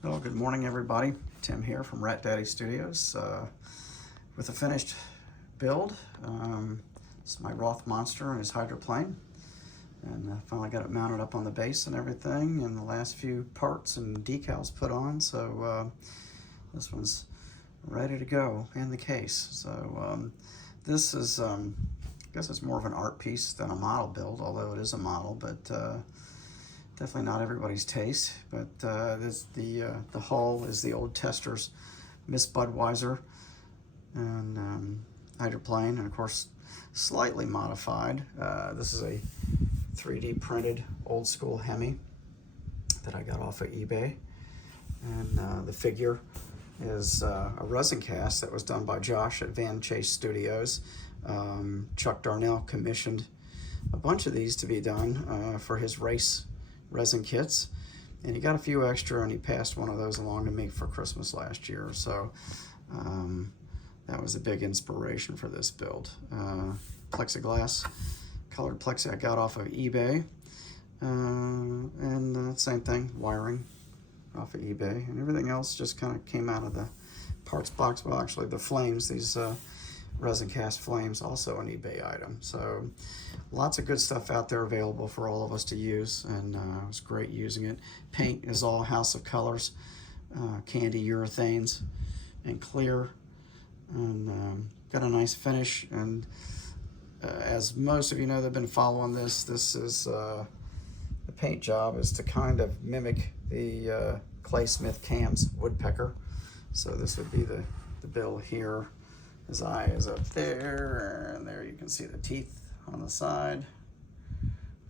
Well, good morning, everybody. Tim here from Rat Daddy Studios with a finished build. This is my Roth Monster and his hydroplane, and finally got it mounted up on the base and everything, and the last few parts and decals put on. So this one's ready to go in the case. So this is, I guess it's more of an art piece than a model build, although it is a model, but definitely not everybody's taste, but the hull is the old Tester's Miss Budweiser and hydroplane, and of course slightly modified. This is a 3D printed old school Hemi that I got off of eBay, and the figure is a resin cast that was done by Josh at Van Chase Studios. Chuck Darnell commissioned a bunch of these to be done for his race resin kits, and he got a few extra, and he passed one of those along to me for Christmas last year. So that was a big inspiration for this build. Plexiglass, colored plexi I got off of eBay, and same thing, wiring off of eBay, and everything else just kind of came out of the parts box. Well, actually the flames, these resin cast flames, also an eBay item. So lots of good stuff out there available for all of us to use, and it was great using it. Paint is all House of Colors, candy urethanes and clear, and got a nice finish. And as most of you know that have been following this is the paint job is to kind of mimic the Clay Smith Cam's woodpecker. So this would be the bill here. His eye is up there, and there you can see the teeth on the side.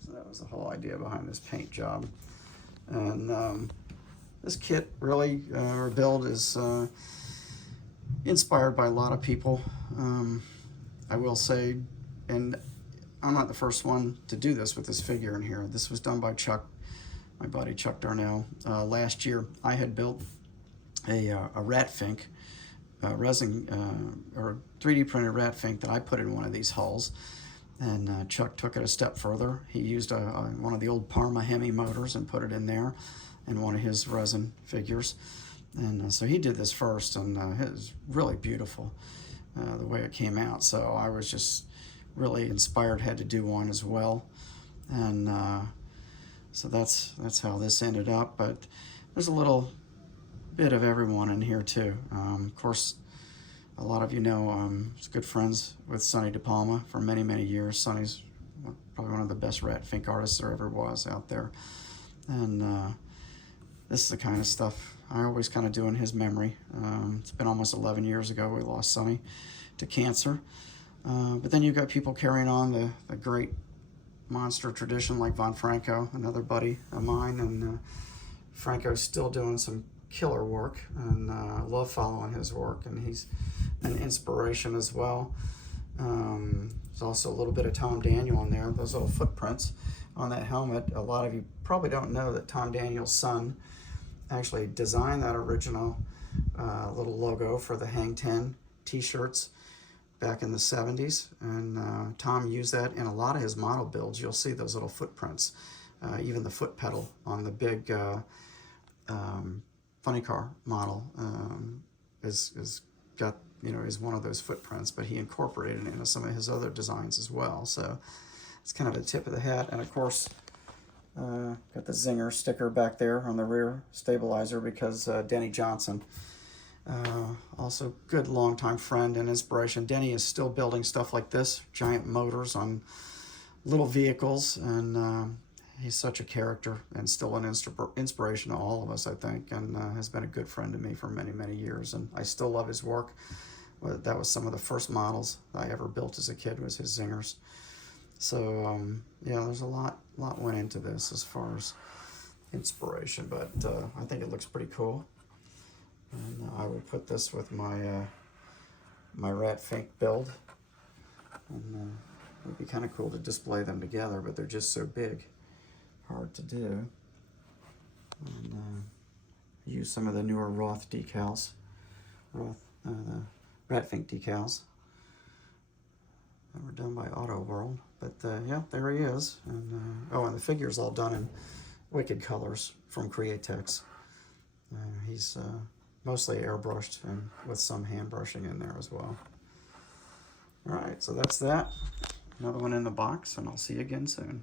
So that was the whole idea behind this paint job. And this kit really, or build, is inspired by a lot of people. I will say, and I'm not the first one to do this with this figure in here. This was done by Chuck, my buddy Chuck Darnell. Last year I had built a rat fink, resin or 3D printed rat fink that I put in one of these hulls, and Chuck took it a step further. He used one of the old Parma Hemi motors and put it in there in one of his resin figures, and so he did this first, and it was really beautiful the way it came out. So I was just really inspired, had to do one as well, and so that's how this ended up. But there's a little bit of everyone in here too. Of course, a lot of you know I'm good friends with Sonny DePalma for many years. Sonny's probably one of the best rat fink artists there ever was out there, and this is the kind of stuff I always kind of do in his memory. It's been almost 11 years ago we lost Sonny to cancer, but then you've got people carrying on the great monster tradition like Von Franco, another buddy of mine, and Franco's still doing some killer work, and I love following his work, and he's an inspiration as well. There's also a little bit of Tom Daniel in there, those little footprints on that helmet. A lot of you probably don't know that Tom Daniel's son actually designed that original little logo for the Hang 10 t-shirts back in the 70s, and Tom used that in a lot of his model builds. You'll see those little footprints, even the foot pedal on the big funny car model is got, you know, is one of those footprints, but he incorporated it into some of his other designs as well. So it's kind of the tip of the hat. And of course, got the Zinger sticker back there on the rear stabilizer because Denny Johnson, also good longtime friend and inspiration. Denny is still building stuff like this, giant motors on little vehicles, and he's such a character and still an inspiration to all of us, I think, and has been a good friend to me for many years, and I still love his work. That was some of the first models I ever built as a kid, was his Zingers. So yeah, there's a lot went into this as far as inspiration, but I think it looks pretty cool, and I will put this with my my rat fink build, and it would be kind of cool to display them together, but they're just so big, hard to do. And use some of the newer Roth decals, the rat fink decals that were done by Auto World. But yeah, there he is. And oh, and the figure's all done in wicked colors from Createx. He's mostly airbrushed and with some hand brushing in there as well. All right, so that's that. Another one in the box, and I'll see you again soon.